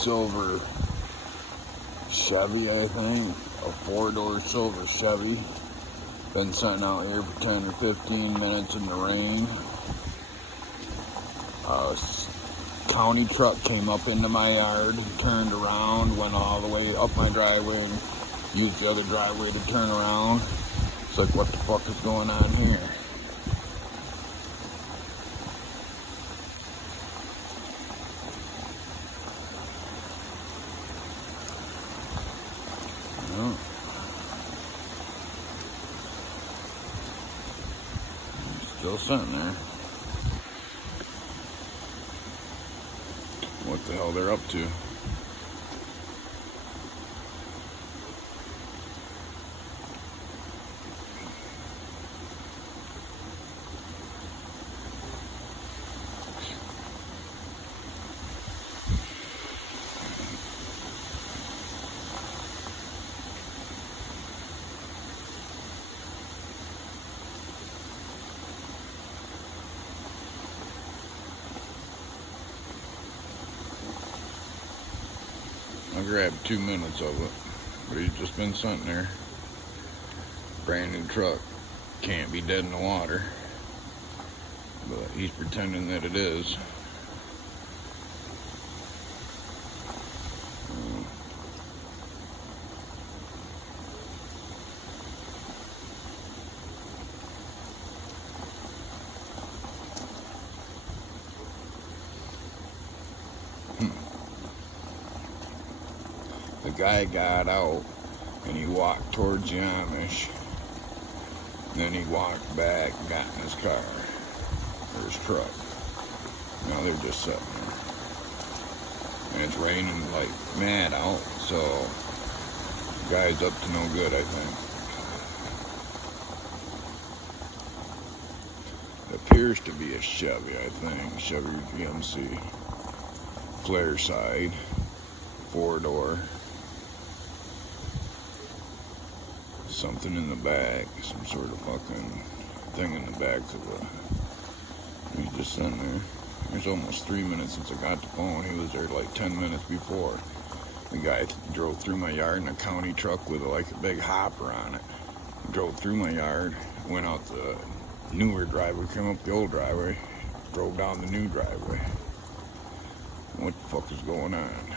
silver Chevy, I think. A 4-door silver Chevy. Been sitting out here for 10 or 15 minutes in the rain. A county truck came up into my yard, turned around, went all the way up my driveway, and used the other driveway to turn around. It's like, what the fuck is going on here? No. Still sitting there. What the hell they're up to? I grabbed 2 minutes of it, but he's just been sitting there. Brand new truck. Can't be dead in the water, but he's pretending that it is. The guy got out and he walked towards the Amish. Then he walked back, got in his car, or his truck. Now they're just sitting there. And it's raining like mad out, so the guy's up to no good, I think. It appears to be a Chevy, I think. Chevy GMC. Flare side. 4-door. Something in the back, some sort of fucking thing in the back of the. He's just sitting there. It's almost 3 minutes since I got the phone. He was there like 10 minutes before. The guy drove through my yard in a county truck with like a big hopper on it. Drove through my yard, went out the newer driveway, came up the old driveway, drove down the new driveway. What the fuck is going on?